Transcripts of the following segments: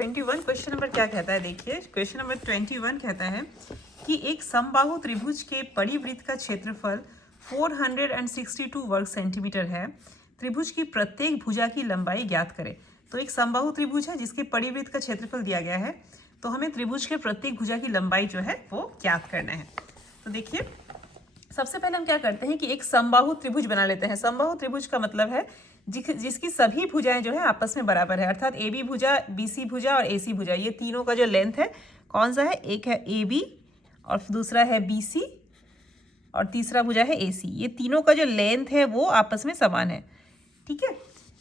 21 question number क्या कहता है, देखिए क्वेश्चन नंबर 21 कहता है कि एक समबाहु त्रिभुज के परिवृत्त का क्षेत्रफल 462 वर्ग सेंटीमीटर है। त्रिभुज की प्रत्येक भुजा की लंबाई ज्ञात करें। तो एक समबाहु त्रिभुज है जिसके परिवृत्त का क्षेत्रफल दिया गया है, तो हमें त्रिभुज के प्रत्येक भुजा की लंबाई जो है वो ज्ञात करना है। तो देखिए सबसे पहले हम क्या करते हैं कि एक समबाहु त्रिभुज बना लेते हैं। समबाहु त्रिभुज का मतलब है जिसकी सभी भुजाएं जो है आपस में बराबर है, अर्थात ए बी भुजा, बी सी भुजा और ए सी भुजा, ये तीनों का जो लेंथ है कौन सा है, एक है ए बी और दूसरा है बी सी और तीसरा भुजा है ए सी। ये तीनों का जो लेंथ है वो आपस में समान है, ठीक है।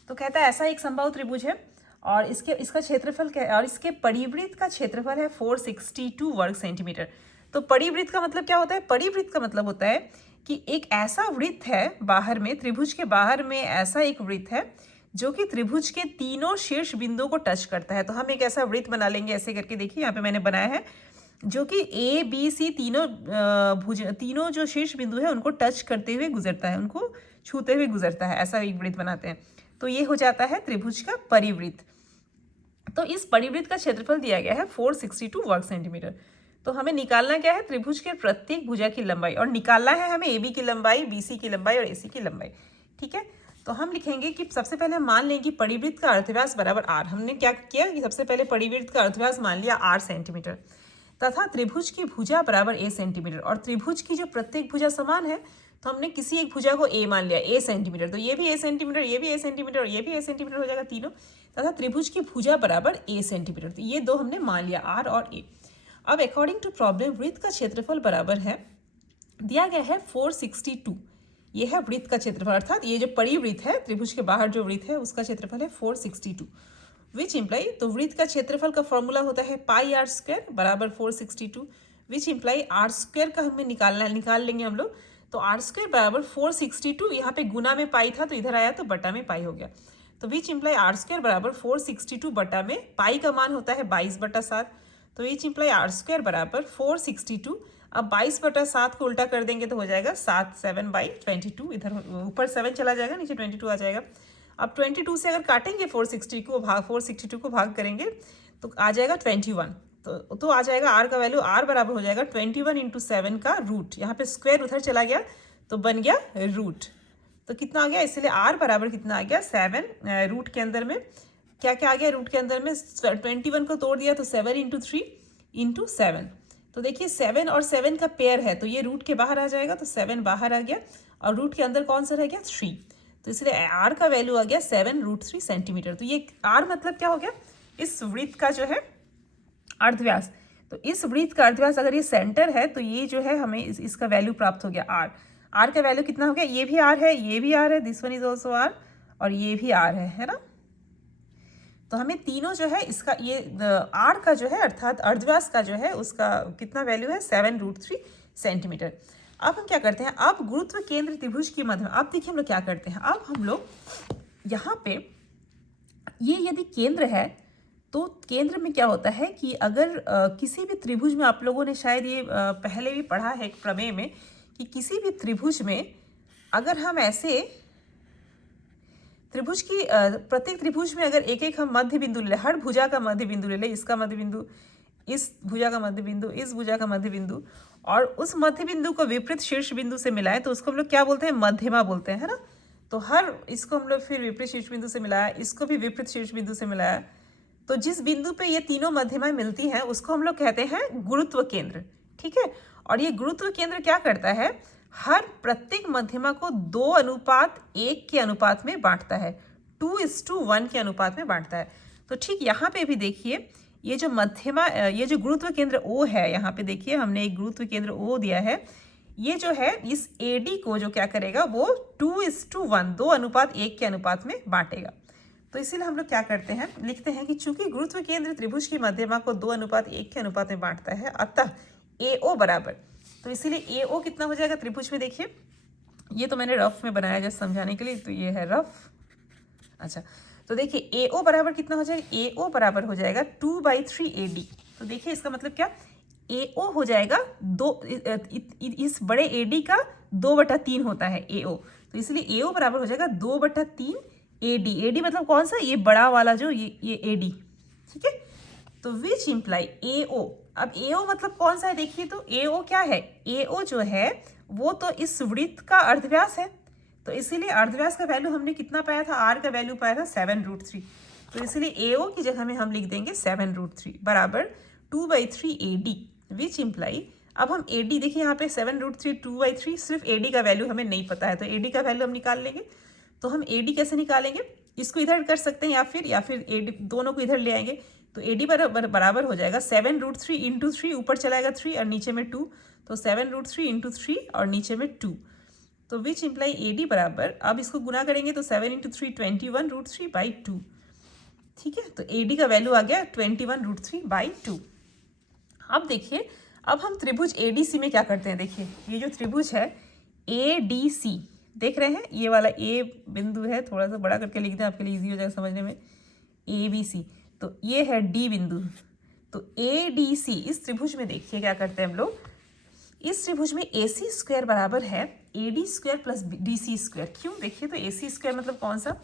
तो कहता है ऐसा एक समबाहु त्रिभुज है और इसका क्षेत्रफल और इसके परिवृत्त का क्षेत्रफल है 462 वर्ग सेंटीमीटर। तो परिवृत्त का मतलब क्या होता है, परिवृत्त का मतलब होता है कि एक ऐसा वृत्त है बाहर में, त्रिभुज के बाहर में ऐसा एक वृत्त है जो कि त्रिभुज के तीनों शीर्ष बिंदुओं को टच करता है। तो हम एक ऐसा वृत्त बना लेंगे ऐसे करके, देखिए यहाँ पे मैंने बनाया है, जो कि ए बी सी तीनों जो शीर्ष बिंदु है उनको टच करते हुए गुजरता है, उनको छूते हुए गुजरता है, ऐसा एक वृत्त बनाते हैं। तो ये हो जाता है त्रिभुज का परिवृत्त। तो इस परिवृत्त का क्षेत्रफल दिया गया है 462 वर्ग सेंटीमीटर। तो हमें निकालना क्या है, त्रिभुज के प्रत्येक भुजा की लंबाई, और निकालना है हमें ए बी की लंबाई, बी सी की लंबाई और ए सी की लंबाई, ठीक है। तो हम लिखेंगे कि सबसे पहले हम मान लें कि परिवृत्त का अर्थव्यास बराबर आर। हमने क्या किया कि सबसे पहले परिवृत्त का अर्थव्यास मान लिया आर सेंटीमीटर, तथा त्रिभुज की भुजा बराबर ए सेंटीमीटर, और त्रिभुज की जो प्रत्येक भुजा समान है तो हमने किसी एक भुजा को ए मान लिया, ए सेंटीमीटर। तो ये भी ए सेंटीमीटर, ये भी ए सेंटीमीटर और ये भी ए सेंटीमीटर हो जाएगा तीनों, तथा त्रिभुज की भुजा बराबर ए सेंटीमीटर। तो ये दो हमने मान लिया, आर और ए। अब अकॉर्डिंग टू प्रॉब्लम वृत्त का क्षेत्रफल बराबर है, दिया गया है 462, ये है वृत्त का क्षेत्रफल, अर्थात ये जो परिवृत्त है, त्रिभुज के बाहर जो वृत्त है उसका क्षेत्रफल है 462, विच इम्प्लाई, तो वृत्त का क्षेत्रफल का फॉर्मूला होता है पाई आर स्क्वायर बराबर 462, विच इम्प्लाई आर स्क्वायर का हमें निकाल लेंगे हम लोग। तो आर स्क्वायर बराबर 462, यहाँ पे गुना में पाई था तो इधर आया तो बटा में पाई हो गया। तो विच इम्प्लाई आर स्क्वायर बराबर 462 बटा में पाई का मान होता है 22/7। तो विच इम्प्लाई आर स्क्वायर बराबर 462, अब 22/7 को उल्टा कर देंगे तो हो जाएगा 7/22, इधर ऊपर 7 चला जाएगा, नीचे 22 आ जाएगा। अब 22 से अगर काटेंगे 462 को भाग करेंगे तो आ जाएगा 21। तो आ जाएगा आर का वैल्यू, आर बराबर हो जाएगा 21 × 7 का रूट, यहाँ पे स्क्वायर उधर चला गया तो बन गया रूट। तो कितना आ गया, इसलिए आर बराबर कितना आ गया 7। रूट के अंदर में क्या क्या आ गया, रूट के अंदर में 21 को तोड़ दिया तो 7 × 3 × 7। तो देखिए 7 और 7 का पेयर है तो ये रूट के बाहर आ जाएगा, तो 7 बाहर आ गया और रूट के अंदर कौन सा रह गया 3। तो इसलिए आर का वैल्यू आ गया 7√3 सेंटीमीटर। तो ये आर मतलब क्या हो गया, इस वृत्त का जो है अर्धव्यास। तो इस वृत्त का अर्धव्यास अगर ये सेंटर है तो ये जो है हमें इसका वैल्यू प्राप्त हो गया आर। आर का वैल्यू कितना हो गया, ये भी आर है, ये भी आर है, this one is also R और ये भी आर है ना। तो हमें तीनों जो है इसका ये आर का जो है अर्थात अर्धव्यास का जो है उसका कितना वैल्यू है 7√3 सेंटीमीटर। अब हम क्या करते हैं, अब गुरुत्व केंद्र त्रिभुज की मध्य, अब देखिए हम लोग क्या करते हैं, अब हम लोग यहाँ पे ये यदि केंद्र है तो केंद्र में क्या होता है कि अगर किसी भी त्रिभुज में, आप लोगों ने शायद ये पहले भी पढ़ा है एक प्रमेय में, कि किसी भी त्रिभुज में अगर हम ऐसे त्रिभुज की प्रत्येक त्रिभुज में अगर एक एक हम मध्य बिंदु ले, हर भुजा का मध्य बिंदु ले लें, इसका मध्य बिंदु, इस भुजा का मध्य बिंदु, इस भुजा का मध्य बिंदु, और उस मध्य बिंदु को विपरीत शीर्ष बिंदु से मिलाएं तो उसको हम लोग क्या बोलते हैं, मध्यमा बोलते हैं, है ना। तो हर इसको हम लोग फिर विपरीत शीर्ष बिंदु से मिलाया, इसको भी विपरीत शीर्ष बिंदु से मिलाया, तो जिस बिंदु पे ये तीनों मध्यमाएं मिलती हैं उसको हम लोग कहते हैं गुरुत्व केंद्र, ठीक है। और ये गुरुत्व केंद्र क्या करता है, हर प्रत्येक मध्यमा को 2:1 के अनुपात में बांटता है, 2:1 के अनुपात में बांटता है। तो ठीक यहाँ पे भी देखिए ये जो मध्यमा, ये जो गुरुत्व केंद्र O है, यहाँ पे देखिए हमने एक गुरुत्व केंद्र O दिया है, ये जो है इस AD को जो क्या करेगा वो 2:1, 2:1 के अनुपात में बांटेगा। तो इसीलिए हम लोग क्या करते हैं, लिखते हैं कि चूंकि गुरुत्व केंद्र त्रिभुज की मध्यमा को 2:1 के अनुपात में बांटता है, अतः AO बराबर, तो इसीलिए AO कितना हो जाएगा त्रिभुज में, देखिए ये तो मैंने रफ में बनाया जैसे समझाने के लिए, तो ये है रफ। अच्छा तो देखिए AO बराबर कितना हो जाएगा, AO बराबर हो जाएगा 2/3 AD। तो देखिए इसका मतलब क्या, AO हो जाएगा इस बड़े AD का 2/3 होता है AO, तो इसलिए AO बराबर हो जाएगा 2/3 AD। AD मतलब कौन सा, ये बड़ा वाला जो ये AD, ठीक है। तो विच इम्प्लाई ए ओ, अब ए ओ मतलब कौन सा है देखिए, तो ए ओ क्या है, ए ओ जो है वो तो इस वृत्त का अर्धव्यास है, तो इसीलिए अर्धव्यास का वैल्यू हमने कितना पाया था, आर का वैल्यू पाया था 7√3, तो इसलिए ए ओ की जगह में हम लिख देंगे 7√3 बराबर 2/3 AD, विच इम्प्लाई, अब हम AD देखिए यहाँ पे 7√3 2/3, सिर्फ AD का वैल्यू हमें नहीं पता है, तो AD का वैल्यू हम निकाल लेंगे। तो हम AD कैसे निकालेंगे, इसको इधर कर सकते हैं या फिर AD दोनों को इधर ले आएंगे, तो AD बराबर हो जाएगा 7√3 इंटू 3, ऊपर चलाएगा 3 और नीचे में 2, तो 7√3 इंटू 3 और नीचे में 2, तो विच इम्प्लाई AD बराबर, अब इसको गुना करेंगे तो 7 इंटू 3 21√3/2, ठीक है, तो AD का वैल्यू आ गया 21√3/2। अब देखिए, अब हम त्रिभुज ADC में क्या करते हैं, देखिए ये जो त्रिभुज है ADC देख रहे हैं, ये वाला A बिंदु है, थोड़ा सा बड़ा करके लिख दें आपके लिए इजी हो जाएगा समझने में, ABC, तो ये है D बिंदु, तो ADC इस त्रिभुज में देखिए क्या करते हैं हम लोग, इस त्रिभुज में AC² बराबर है AD² प्लस DC², क्यों, देखिए तो AC² मतलब कौन सा,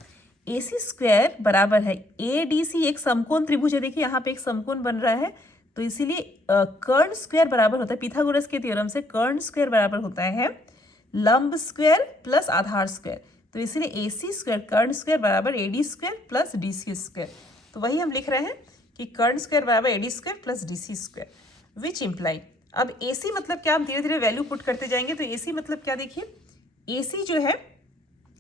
AC² बराबर है ADC, एक समकोण त्रिभुज है, देखिए यहाँ पे एक समकोण बन रहा है, तो इसीलिए कर्ण स्क्वायर बराबर होता है, पिथागोरस के थ्योरम से कर्ण स्क्वायर बराबर होता है लंब स्क्वायर प्लस आधार स्क्वायर, तो इसीलिए AC² कर्ण स्क्वायर बराबर AD² प्लस DC², तो वही हम लिख रहे हैं कि कर्ण स्क्वायर बराबर AD² प्लस DC², विच इम्प्लाई, अब AC मतलब क्या, हम धीरे धीरे वैल्यू पुट करते जाएंगे, तो AC मतलब क्या, देखिए AC जो है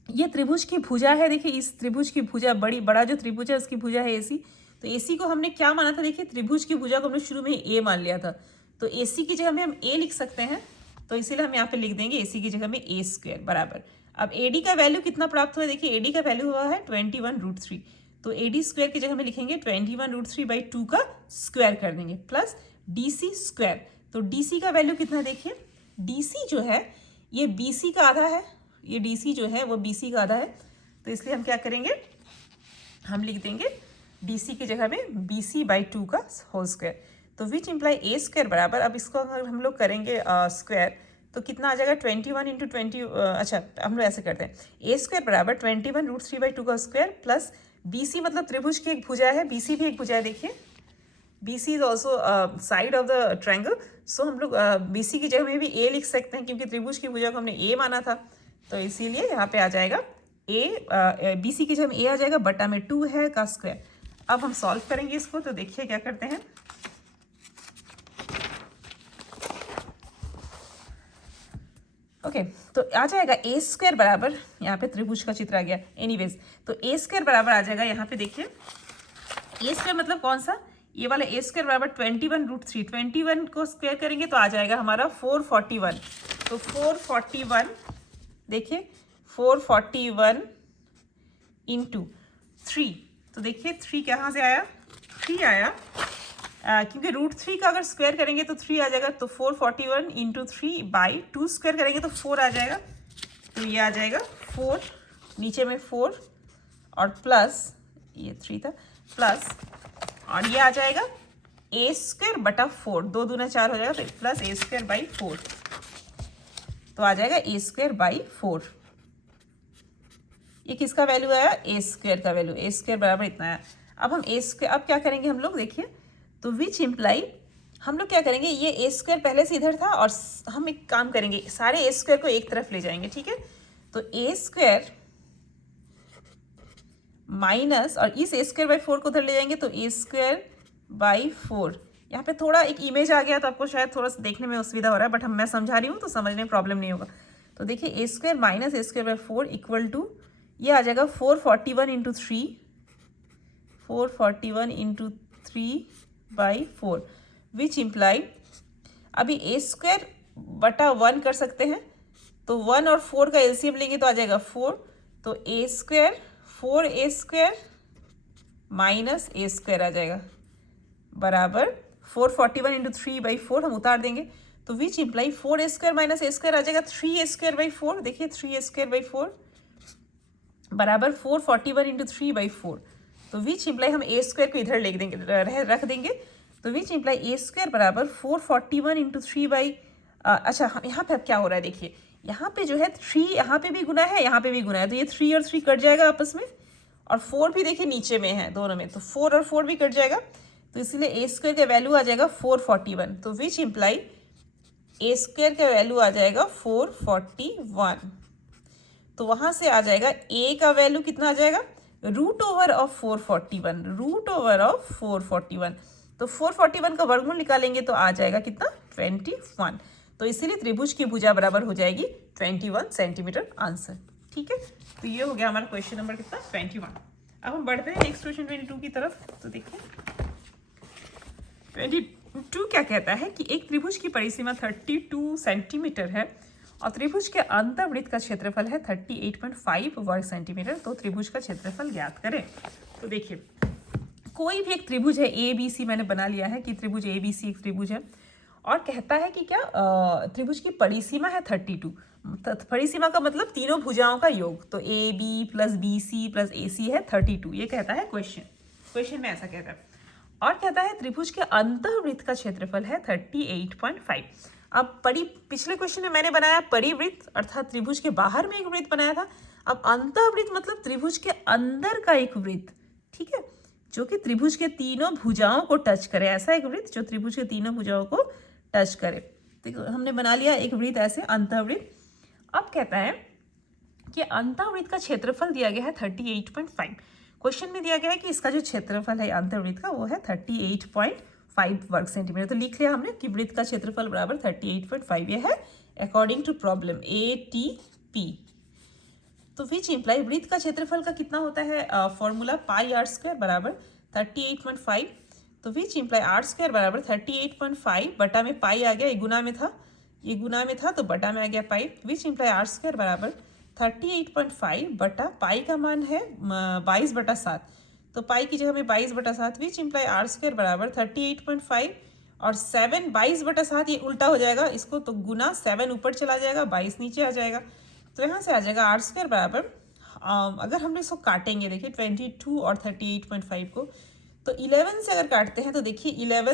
ये त्रिभुज की भुजा है, देखिए इस त्रिभुज की भुजा, बड़ा जो त्रिभुज है उसकी भुजा है AC, तो AC को हमने क्या माना था, देखिए त्रिभुज की भुजा को हमने शुरू में A मान लिया था, तो AC की जगह में हम A लिख सकते हैं, तो इसीलिए हम यहाँ पे लिख देंगे AC की जगह में A² बराबर, अब AD का वैल्यू कितना प्राप्त हुआ है, देखिए AD का वैल्यू हुआ है 21√3, तो AD² की जगह में लिखेंगे 21√3/2 का स्क्वायर कर देंगे प्लस DC², तो DC का वैल्यू कितना, देखिए DC जो है ये BC का आधा है, ये DC जो है वो BC का आधा है, तो इसलिए हम क्या करेंगे, हम लिख देंगे DC की जगह में BC/2 का होल स्क्वायर, तो विच इम्प्लाई A² बराबर, अब इसको अगर हम लोग करेंगे स्क्वायर तो कितना आ जाएगा 21 इंटू 20, अच्छा हम लोग ऐसे करते हैं, A² बराबर 21√3/2 का स्क्वायर प्लस BC मतलब त्रिभुज की एक भुजा है, BC भी एक भुजा है, देखिए BC is also side of the triangle, so हम लोग BC की जगह में भी A लिख सकते हैं, क्योंकि त्रिभुज की भुजा को हमने A माना था, तो इसीलिए यहाँ पे आ जाएगा BC की जगह में A आ जाएगा, बटा में 2 है का स्क्वायर। अब हम सॉल्व करेंगे इसको, तो देखिए क्या करते हैं, ओके तो आ जाएगा A² बराबर, यहाँ पे त्रिभुज का चित्र आ गया, एनीवेज तो A² बराबर आ जाएगा, यहाँ पे देखिए A² मतलब कौन सा, ये वाला A² बराबर 21√3, 21 को स्क्वायर करेंगे तो आ जाएगा हमारा 441, तो 441 देखिए 441 इंटू 3, तो देखिए 3 कहाँ से आया, 3 आया, क्योंकि √3 का अगर स्क्वायर करेंगे तो 3 आ जाएगा, तो 441 इंटू 3/2 स्क्वायर करेंगे तो 4 आ जाएगा, तो ये आ जाएगा 4, नीचे में 4 और प्लस ये 3 था प्लस, और ये आ जाएगा A² बटा 4, 2 दूना 4 हो जाएगा, तो प्लस A²/4, तो आ जाएगा A²/4, ये किसका वैल्यू आया, A² का वैल्यू, A² बराबर इतना आया। अब हम A², अब क्या करेंगे हम लोग, देखिए तो विच इम्प्लाई, हम लोग क्या करेंगे, ये A² पहले से इधर था और हम एक काम करेंगे, सारे A² को एक तरफ ले जाएंगे, ठीक है, तो A² माइनस, और इस A²/4 को उधर ले जाएंगे तो A²/4, यहाँ पे थोड़ा एक इमेज आ गया तो आपको शायद थोड़ा सा देखने में असुविधा हो रहा है, बट मैं समझा रही हूँ तो समझने में प्रॉब्लम नहीं होगा। तो देखिए A² minus A²/4 equal to, ये आ जाएगा 441 इंटू 3, 441 इंटू 3/4, विच इम्प्लाई, अभी A² बटा 1 कर सकते हैं, तो 1 और 4 का एलसीएम लेंगे तो आ जाएगा 4, तो A² 4A² माइनस A² आ जाएगा बराबर 441 इंटू 3/4 हम उतार देंगे, तो विच इम्प्लाई 4A² माइनस A² आ जाएगा 3A²/4, देखिए 3A²/4 बराबर 441 इंटू 3/4, तो विच इम्प्लाई हम A² को इधर लिख देंगे, रख देंगे, तो विच इम्प्लाई A² बराबर 441 इंटू 3 अच्छा यहाँ पे अब क्या हो रहा है, देखिए यहाँ पे जो है 3 यहाँ पे भी गुना है, यहाँ पे भी गुना है, तो ये 3 और 3 कट जाएगा आपस में, और 4 भी देखिए नीचे में है दोनों में, तो 4 और 4 भी कट जाएगा, तो इसीलिए ए स्क्वायर का वैल्यू आ जाएगा 441, तो विच इम्प्लाई ए स्क्वायर का वैल्यू आ जाएगा 441। तो वहां से आ जाएगा ए का वैल्यू कितना आ जाएगा, root over of 441, root over of 441। तो 441 का वर्गमूल निकालेंगे तो आ जाएगा कितना, 21। तो इसीलिए त्रिभुज की भुजा बराबर हो जाएगी 21 सेंटीमीटर आंसर। ठीक है, तो ये हो गया हमारा क्वेश्चन नंबर कितना, 21। अब हम बढ़ते हैं नेक्स्ट क्वेश्चन 22 की तरफ। तो देखिए 22 क्या कहता है कि एक त्रिभुज की परिसीमा 32 सेंटीमीटर है और त्रिभुज के अंतर्वृत्त का क्षेत्रफल है 38.5 वर्ग सेंटीमीटर। तो त्रिभुज का क्षेत्रफल ज्ञात करें। तो देखिए कोई भी एक त्रिभुज है ए बी सी, मैंने बना लिया है कि त्रिभुज ए बी सी एक त्रिभुज है और कहता है कि क्या त्रिभुज की परिसीमा है 32। परिसीमा का मतलब तीनों भुजाओं का योग, तो A B plus B C plus A C है 32। ये कहता है क्वेश्चन में ऐसा कहता है। और कहता है त्रिभुज के अंतःवृत्त का क्षेत्रफल है 38.5। अब पिछले क्वेश्चन में मैंने बनाया परिवृत्त, अर्थात त्रिभुज के बाहर में एक वृत्त बनाया था। अब अंतःवृत्त मतलब त्रिभुज के अंदर का एक वृत्त, ठीक है, जो कि त्रिभुज के तीनों भुजाओं को टच करे, ऐसा एक वृत्त जो त्रिभुज के तीनों भुजाओं को टच करे। तो हमने बना लिया एक वृत्त ऐसे, अंतःवृत्त। अब कहता है कि अंतःवृत्त का क्षेत्रफल दिया गया है 38.5। क्वेश्चन में दिया गया है कि इसका जो क्षेत्रफल है अंतःवृत्त का वो है 38.5 वर्ग सेंटीमीटर। तो लिख लिया हमने कि वृत्त का क्षेत्रफल बराबर 38.5। ये है अकॉर्डिंग टू प्रॉब्लम ATP। तो विच इम्प्लाई वृत्त का क्षेत्रफल का कितना होता है, फॉर्मूला पाई आर स्क्वायर बराबर 38.5। तो विच इम्प्लाई आर स्क्वायर बराबर 38.5 बटा में पाई आ गया, ये गुना में था तो बटा में आ गया पाई। विच इम्प्लाई आर स्क्वायर बराबर 38.5 बटा पाई का मान है 22/7, तो पाई की जगह में 22/7। विच इम्प्लाई आर स्क्वायर बराबर 38.5 और 7 22/7, ये उल्टा हो जाएगा इसको, तो गुना 7 ऊपर चला जाएगा 22 नीचे आ जाएगा। तो यहाँ से आ जाएगा आर स्क्वायर बराबर, अगर हम इसको काटेंगे देखिए 22 और 38.5 को, तो 11 से अगर काटते हैं तो देखिए 11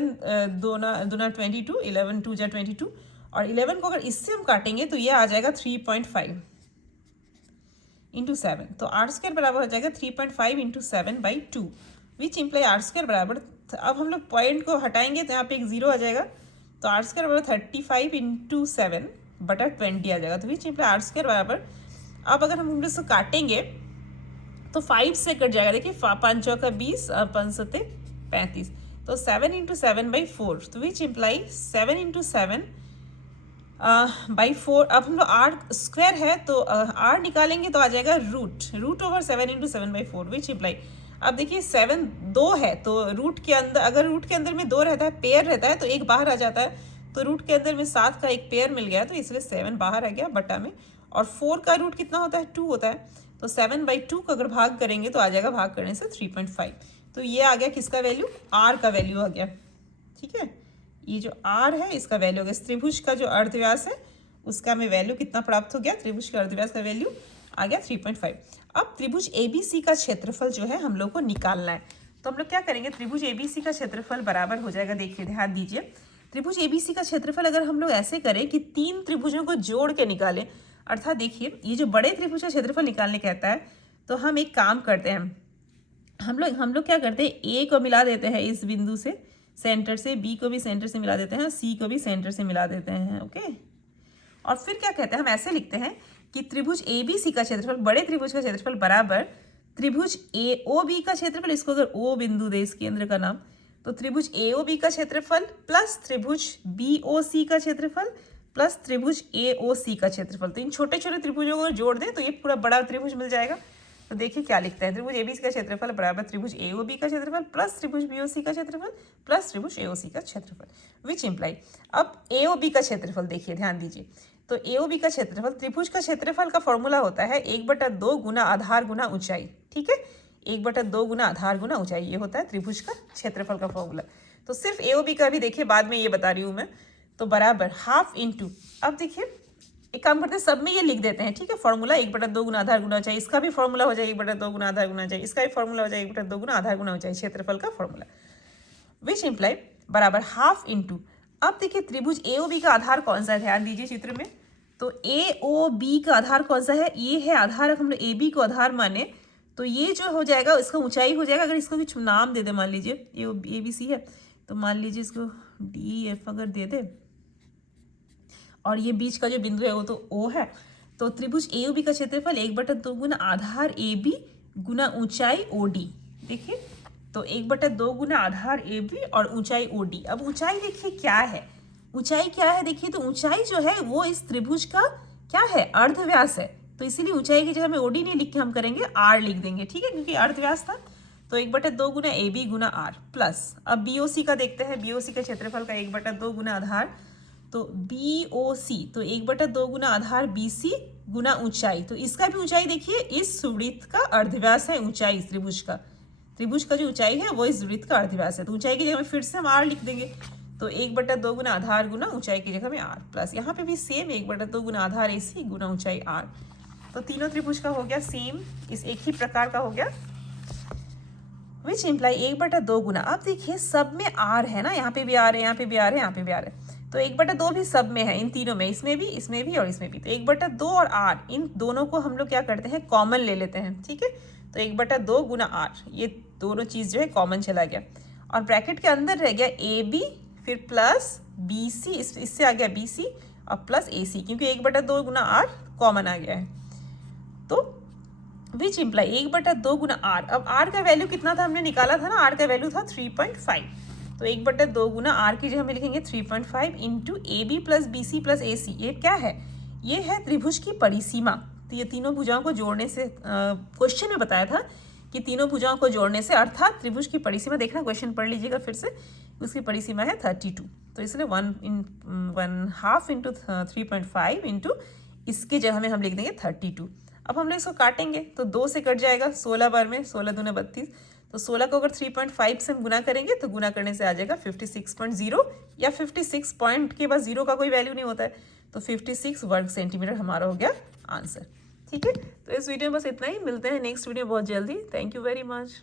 दूना 22, 11 2 जा 22, और 11 को अगर इससे हम काटेंगे तो ये आ जाएगा 3.5 इंटू 7। तो आर स्क्वायर बराबर हो जाएगा 3.5 into 7/2। Which imply R square बराबर, अब हम लोग पॉइंट को हटाएंगे तो यहाँ पे एक 0 आ जाएगा, तो आर स्क्वायर बराबर 35 इंटू 7 बटा 20 आ जाएगा। तो विच इम्प्लाई आर स्क्वायर बराबर, अब अगर हम इसको काटेंगे तो 5 से कट जाएगा, देखिए 5 चौका 20 और 5 सते 35, तो 7 इंटू 7/4। तो विच इम्प्लाई 7 इंटू 7/4। अब हम लोग आर स्क्वायर है तो आर निकालेंगे तो आ जाएगा रूट ओवर 7 इंटू 7/4। विच इम्प्लाई, अब देखिए 7 2 है तो रूट के अंदर, अगर रूट के अंदर में 2 रहता है, पेयर रहता है, तो एक बाहर आ जाता है, तो रूट के अंदर में 7 का एक पेयर मिल गया, तो इसलिए 7 बाहर आ गया बटा में। और 4 का रूट कितना होता है, 2 होता है, तो 7/2 को अगर भाग करेंगे तो आ जाएगा भाग करने से 3.5। तो ये आ गया किसका वैल्यू, आर का वैल्यू आ गया। ठीक है, ये जो आर है इसका वैल्यू हो गया। त्रिभुज का जो अर्धव्यास है उसका हमें वैल्यू कितना प्राप्त हो गया, त्रिभुज के अर्धव्यास का वैल्यू आ गया 3.5। अब त्रिभुज ABC का क्षेत्रफल जो है हम लोग को निकालना है, तो हम लोग क्या करेंगे, त्रिभुज ABC का क्षेत्रफल बराबर हो जाएगा, देखिए ध्यान दीजिए, त्रिभुज ABC का क्षेत्रफल अगर हम लोग ऐसे करें कि 3 त्रिभुजों को जोड़ के निकालें, अर्थात देखिए ये जो बड़े त्रिभुज का क्षेत्रफल निकालने कहता है, तो हम एक काम करते हैं, हम लोग क्या करते हैं, ए को मिला देते हैं इस बिंदु से सेंटर से, बी को भी सेंटर से मिला देते हैं, सी को भी सेंटर से मिला देते हैं, ओके। और फिर क्या कहते हैं, हम ऐसे लिखते हैं कि त्रिभुज ABC का क्षेत्रफल, बड़े त्रिभुज का क्षेत्रफल बराबर त्रिभुज AOB का क्षेत्रफल, इसको अगर O बिंदु दे इस केंद्र का नाम, तो त्रिभुज AOB का क्षेत्रफल प्लस त्रिभुज BOC का क्षेत्रफल प्लस त्रिभुज AOC का क्षेत्रफल। तो इन छोटे छोटे त्रिभुजों को जोड़ दें तो ये पूरा बड़ा त्रिभुज मिल जाएगा। तो देखिए क्या लिखता है, त्रिभुज ABC का क्षेत्रफल बराबर त्रिभुज AOB का क्षेत्रफल प्लस त्रिभुज BOC का क्षेत्रफल प्लस त्रिभुज AOC का क्षेत्रफल। विच इम्प्लाई, अब AOB का क्षेत्रफल देखिए ध्यान दीजिए, तो AOB का क्षेत्रफल, त्रिभुज का क्षेत्रफल का फॉर्मूला होता है 1/2 गुना आधार गुना ऊंचाई। ठीक है, 1/2 गुना आधार गुना ऊंचाई, ये होता है त्रिभुज का क्षेत्रफल का फॉर्मूला। तो सिर्फ AOB का भी देखिए बाद में ये बता रही हूँ मैं, तो बराबर हाफ इंटू, अब देखिए एक काम करते हैं सब में ये लिख देते हैं, ठीक है, फॉर्मूला 1/2 गुना आधार गुना ऊंचाई, इसका भी फॉर्मूला हो जाए 1/2 गुना आधार गुना ऊंचाई, इसका भी फॉर्मूला हो जाए 1/2 गुना आधार गुना ऊंचाई, क्षेत्रफल का फॉर्मूला। विच इम्प्लाई बराबर हाफ इंटू, अब देखिए त्रिभुज AOB का आधार कौन सा है, ध्यान दीजिए चित्र में, तो AOB का आधार कौन सा है, ये है आधार, हम लोग AB को आधार माने तो ये जो हो जाएगा इसका ऊंचाई हो जाएगा, अगर इसको कुछ नाम दे दे, मान लीजिए ये ABC है, तो मान लीजिए इसको DF अगर दे दे, और ये बीच का जो बिंदु है वो तो O है, तो त्रिभुज AOB का क्षेत्रफल 1/2 गुना आधार AB गुना ऊंचाई OD। देखिए, तो 1/2 गुना आधार AB और ऊंचाई OD। अब ऊंचाई देखिए क्या है, ऊंचाई क्या है देखिए, तो ऊंचाई जो है वो इस त्रिभुज का क्या है, अर्धव्यास है। तो इसीलिए ऊंचाई की जगह में OD नहीं लिख के हम करेंगे R लिख देंगे, ठीक है, क्योंकि अर्धव्यास था। तो 1/2 गुना AB गुना R प्लस, अब BOC का देखते हैं, BOC का क्षेत्रफल का 1/2 गुना आधार, तो BOC तो 1/2 गुना आधार BC गुना ऊंचाई, तो इसका भी ऊंचाई देखिए इस सुवृत्त का अर्धव्यास है, ऊंचाई इस त्रिभुज का जो ऊंचाई है वो इस वृत्त का अर्धव्यास है। तो ऊंचाई की जगह में फिर से हम R लिख देंगे, तो 1/2 गुना आधार गुना ऊंचाई की जगह में R प्लस, यहाँ पे भी सेम 1/2 गुना आधार AC गुना ऊंचाई R। तो तीनों त्रिभुज का हो गया सेम, इस एक ही प्रकार का हो गया, विच इम्प्लाई 1/2 गुना। अब देखिए सब में R है ना, यहाँ पे भी R है, यहाँ पे भी R है, यहाँ पे भी R है, तो 1/2 भी सब में है, इन तीनों में, इसमें भी और इसमें भी। तो 1/2 और R इन दोनों को हम लोग क्या करते हैं, कॉमन ले लेते हैं, ठीक है। तो 1/2 गुना R, ये दोनों चीज़ जो है कॉमन चला गया, और ब्रैकेट के अंदर रह गया AB, फिर प्लस BC, इससे आ गया BC और प्लस AC, क्योंकि 1/2 गुना R कॉमन आ गया है। तो विच इम्प्लाई 1/2 गुना R, अब R का वैल्यू कितना था हमने निकाला था ना, R का वैल्यू था 3.5, तो 1/2 गुना R की जगह में लिखेंगे 3.5 into AB plus BC plus AC। ये क्या है, ये है त्रिभुज की परिसीमा। तो ये तीनों भुजाओं को जोड़ने से, क्वेश्चन में बताया था कि तीनों भुजाओं को जोड़ने से, अर्थात त्रिभुज की परिसीमा, देखना क्वेश्चन पढ़ लीजिएगा फिर से, उसकी परिसीमा है 32, तो इसलिए 1/2 इंटू 3.5 इंटू इसके जगह में हम लिख देंगे 32। अब हम लोग इसको काटेंगे तो 2 से कट जाएगा, 16 बार में 16 दूने 32, तो 16 को अगर 3.5 से हम गुना करेंगे तो गुना करने से आ जाएगा 56.0, या 56 पॉइंट के बाद 0 का कोई वैल्यू नहीं होता है, तो 56 वर्ग सेंटीमीटर हमारा हो गया आंसर, ठीक है। तो इस वीडियो में बस इतना ही, मिलते हैं नेक्स्ट वीडियो बहुत जल्दी। Thank you very much.